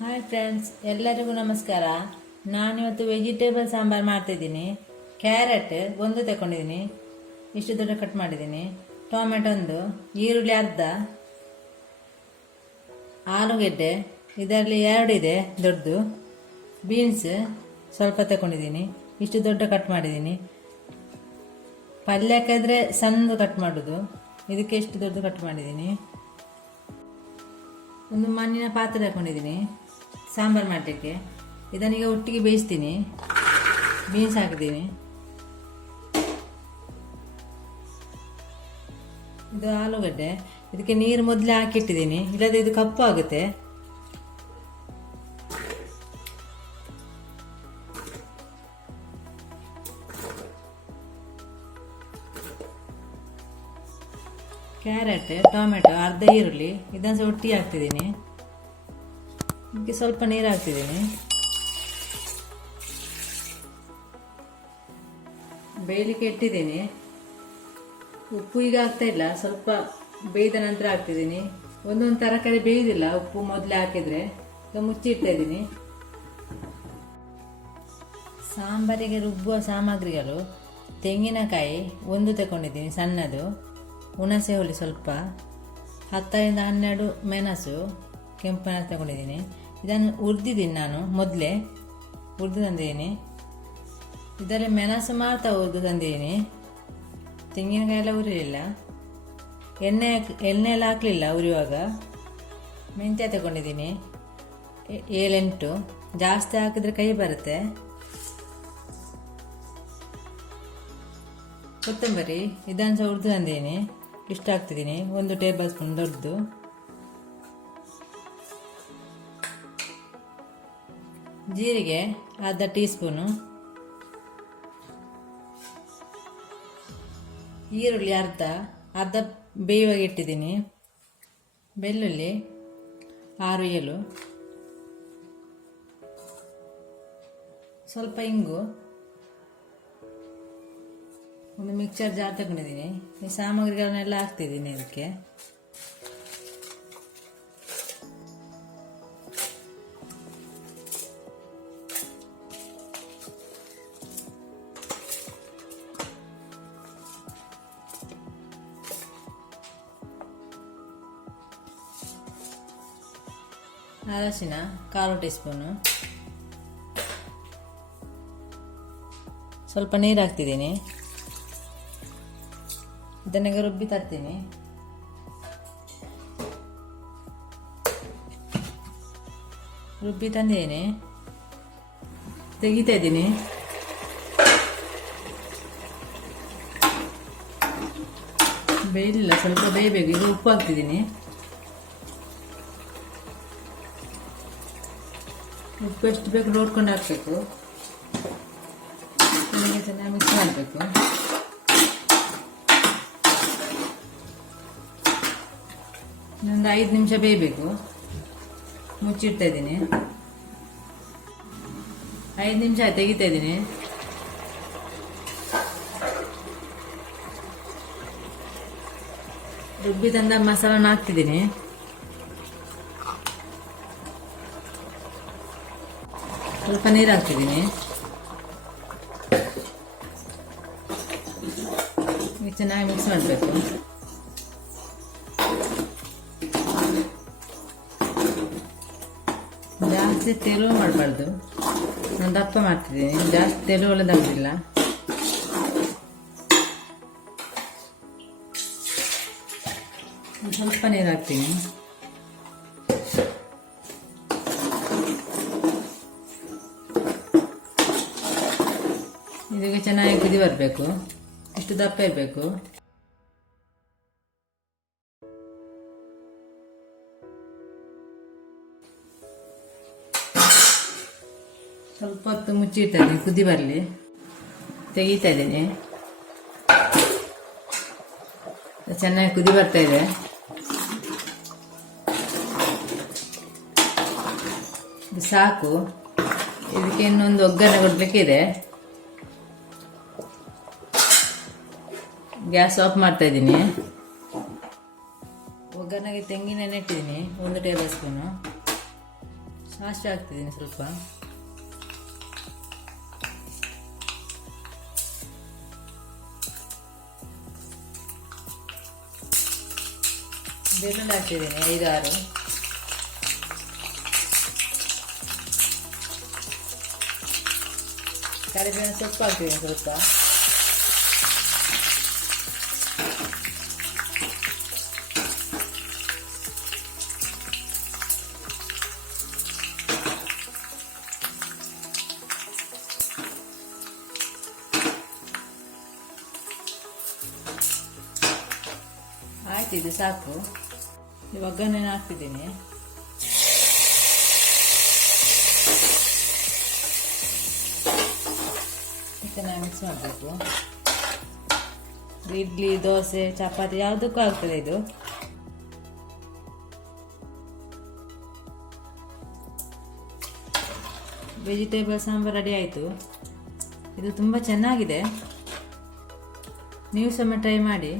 Hi friends, ಎಲ್ಲರಿಗೂ ನಮಸ್ಕಾರ. ನಾನಿವತ್ತು ವೆಜಿಟೇಬಲ್ ಸಾಂಬಾರು ಮಾಡ್ತಿದ್ದೀನಿ. ಕ್ಯಾರೆಟ್ ಒಂದು ತಗೊಂಡಿದ್ದೀನಿ, ಇಷ್ಟು ದೊಡ್ಡ ಕಟ್ ಮಾಡಿದ್ದೀನಿ. ಟೊಮೆಟೊ ಒಂದು, ಈರುಳ್ಳಿ ಅರ್ಧ, ಆಲೂಗೆಡ್ಡೆ ಇದರಲ್ಲಿ 2 ಇದೆ ದೊಡ್ಡದು, ಬೀನ್ಸ್ ಸ್ವಲ್ಪ ತಗೊಂಡಿದ್ದೀನಿ, ಇಷ್ಟು ದೊಡ್ಡ ಕಟ್ ಮಾಡಿದ್ದೀನಿ. ಪಲ್ಯಕ್ಕಾದರೆ ಸಣ್ಣದು ಕಟ್ ಮಾಡೋದು, ಇದಕ್ಕೆ ಎಷ್ಟು ದೊಡ್ಡ ಕಟ್ ಮಾಡಿದ್ದೀನಿ. ಒಂದು ಮಣ್ಣಿನ ಪಾತ್ರೆ ತಗೊಂಡಿದ್ದೀನಿ ಸಾಂಬಾರು ಮಾಡಲಿಕ್ಕೆ. ಇದನ್ನೀಗ ಒಟ್ಟಿಗೆ ಬೇಯಿಸ್ತೀನಿ. ಬೀನ್ಸ್ ಹಾಕಿದ್ದೀನಿ, ಇದು ಆಲೂಗಡ್ಡೆ. ಇದಕ್ಕೆ ನೀರು ಮೊದಲೇ ಹಾಕಿಟ್ಟಿದ್ದೀನಿ, ಇಲ್ಲದೆ ಇದು ಕಪ್ಪು ಆಗುತ್ತೆ. ಕ್ಯಾರೆಟ್, ಟೊಮೆಟೊ, ಅರ್ಧ ಈರುಳ್ಳಿ ಇದನ್ನು ಸಹ ಒಟ್ಟಿಗೆ ಹಾಕ್ತಿದ್ದೀನಿ. ಇದಕ್ಕೆ ಸ್ವಲ್ಪ ನೀರು ಹಾಕ್ತಿದ್ದೀನಿ. ಬೇಯಲಿಕ್ಕೆ ಇಟ್ಟಿದ್ದೀನಿ. ಉಪ್ಪು ಈಗ ಆಗ್ತಾ ಇಲ್ಲ, ಸ್ವಲ್ಪ ಬೇಯ್ದ ನಂತರ ಹಾಕ್ತಿದ್ದೀನಿ. ಒಂದೊಂದು ತರಕಾರಿ ಬೇಯುವುದಿಲ್ಲ ಉಪ್ಪು ಮೊದಲೇ ಹಾಕಿದರೆ. ಈಗ ಮುಚ್ಚಿ ಇಡ್ತಾ ಇದ್ದೀನಿ. ಸಾಂಬಾರಿಗೆ ರುಬ್ಬುವ ಸಾಮಗ್ರಿಗಳು: ತೆಂಗಿನಕಾಯಿ ಒಂದು ತಗೊಂಡಿದ್ದೀನಿ ಸಣ್ಣದು, ಹುಣಸೆ ಹುಳಿ ಸ್ವಲ್ಪ, 10 ರಿಂದ 12 ಮೆಣಸು, ಕೆಂಪು ಮೆಣಸು ತಗೊಂಡಿದ್ದೀನಿ. ಇದನ್ನು ಹುರಿದಿದ್ದೀನಿ, ನಾನು ಮೊದಲೇ ಹುರಿದು ತಂದಿದ್ದೀನಿ. ಇದರಲ್ಲಿ ಮೆಣಸು ಮಾತ್ರ ಹುರಿದು ತಂದಿದ್ದೀನಿ, ತೆಂಗಿನಕಾಯಿ ಎಲ್ಲ ಹುರಿಲಿಲ್ಲ. ಎಣ್ಣೆ ಎಲ್ಲ ಹಾಕಲಿಲ್ಲ ಹುರಿಯುವಾಗ. ಮೆಂತ್ಯ ತಗೊಂಡಿದ್ದೀನಿ 7-8, ಜಾಸ್ತಿ ಹಾಕಿದ್ರೆ ಕೈ ಬರುತ್ತೆ. ಕೊತ್ತಂಬರಿ ಇದನ್ನು ಸಹ ಹುರಿದು ತಂದಿದ್ದೀನಿ, ಇಷ್ಟು ಹಾಕ್ತಿದ್ದೀನಿ, 1 ಟೇಬಲ್ ಸ್ಪೂನ್ ದೊಡ್ಡದು. ಜೀರಿಗೆ ಅರ್ಧ ಟೀ ಸ್ಪೂನು, ಈರುಳ್ಳಿ ಅರ್ಧ ಬೇಯುವಾಗ ಇಟ್ಟಿದ್ದೀನಿ. ಬೆಳ್ಳುಳ್ಳಿ 6 ಏಳು, ಸ್ವಲ್ಪ ಇಂಗು, ಒಂದು ಮಿಕ್ಸರ್ ಜಾರ್ ತಗೊಂಡಿದ್ದೀನಿ. ಈ ಸಾಮಗ್ರಿಗಳನ್ನೆಲ್ಲ ಹಾಕ್ತಿದ್ದೀನಿ ಇದಕ್ಕೆ. ಅರಶಿನ 1/4 ಟೀ ಸ್ಪೂನು, ಸ್ವಲ್ಪ ನೀರು ಹಾಕ್ತಿದ್ದೀನಿ. ಇದನ್ನೀಗ ರುಬ್ಬಿ ತರ್ತೀನಿ. ರುಬ್ಬಿ ತಂದಿದ್ದೀನಿ, ತೆಗಿತಾ ಇದ್ದೀನಿ. ಬೇಯಲಿಲ್ಲ, ಸ್ವಲ್ಪ ಬೇಯಬೇಕು. ಇದು ಉಪ್ಪು ಹಾಕ್ತಿದ್ದೀನಿ. ಉಪ್ಪು ಎಷ್ಟು ಬೇಕು ನೋಡ್ಕೊಂಡು ಹಾಕಬೇಕು. ಚೆನ್ನಾಗಿ ಮಿಕ್ಸ್ ಮಾಡಬೇಕು. ಒಂದು 5 ನಿಮಿಷ ಬೇಯಬೇಕು. ಮುಚ್ಚಿಡ್ತಾ ಇದ್ದೀನಿ. 5 ನಿಮಿಷ ಆಯ್ತು, ತೆಗಿತಾ ಇದ್ದೀನಿ. ರುಬ್ಬಿ ತಂದ ಮಸಾಲನ ಹಾಕ್ತಿದ್ದೀನಿ. ಸ್ವಲ್ಪ ನೀರು ಹಾಕ್ತಿದ್ದೀನಿ. ಚೆನ್ನಾಗಿ ಮಿಕ್ಸ್ ಮಾಡಬೇಕು. ಜಾಸ್ತಿ ತೆಳು ಮಾಡಬಾರ್ದು, ನಾನು ದಪ್ಪ ಮಾಡ್ತಿದ್ದೀನಿ. ಜಾಸ್ತಿ ತೆಳು ಒಳ್ಳೆದಾಗೋದಿಲ್ಲ. ಸ್ವಲ್ಪ ನೀರು ಹಾಕ್ತೀನಿ. ಇದಕ್ಕೆ ಚೆನ್ನಾಗಿ ಕುದಿ ಬರಬೇಕು. ಇಷ್ಟು ದಪ್ಪ ಇರಬೇಕು. ಸ್ವಲ್ಪ ಹೊತ್ತು ಮುಚ್ಚಿಡ್ತಾ ಇದ್ದೀನಿ, ಕುದಿ ಬರಲಿ. ತೆಗಿತಾ ಇದ್ದೀನಿ. ಚೆನ್ನಾಗಿ ಕುದಿ ಬರ್ತಾ ಇದೆ. ಇದು ಸಾಕು. ಇದಕ್ಕೆ ಇನ್ನೊಂದು ಒಗ್ಗರಣೆ ಕೊಡಲಿಕ್ಕಿದೆ. ಗ್ಯಾಸ್ ಆಫ್ ಮಾಡ್ತಾ ಇದ್ದೀನಿ. ಒಗ್ಗರಣೆಗೆ ತೆಂಗಿನೆಣ್ಣೆ ಇಟ್ಟಿದ್ದೀನಿ 1 ಟೇಬಲ್ ಸ್ಪೂನು, ಅಷ್ಟು ಹಾಕ್ತಿದ್ದೀನಿ ಸ್ವಲ್ಪ. ಬೆಳ್ಳುಳ್ಳಿ ಹಾಕ್ತಿದ್ದೀನಿ 5-6. ಕರಿಬೇವಿನ ಸೊಪ್ಪು ಹಾಕ್ತಿದ್ದೀನಿ ಸ್ವಲ್ಪ. ಆಯ್ತು, ಇದು ಸಾಕು. ಇವಾಗ ಒಗ್ಗರಣೆ ಹಾಕ್ತಿದ್ದೀನಿ. ಚೆನ್ನಾಗಿ ಮಿಕ್ಸ್ ಮಾಡಬೇಕು. ಇಡ್ಲಿ, ದೋಸೆ, ಚಪಾತಿ ಯಾವುದಕ್ಕೂ ಆಗ್ತದೆ ಇದು. ವೆಜಿಟೇಬಲ್ ಸಾಂಬಾರು ರೆಡಿ ಆಯಿತು. ಇದು ತುಂಬ ಚೆನ್ನಾಗಿದೆ, ನೀವು ಸಹ ಟ್ರೈ ಮಾಡಿ.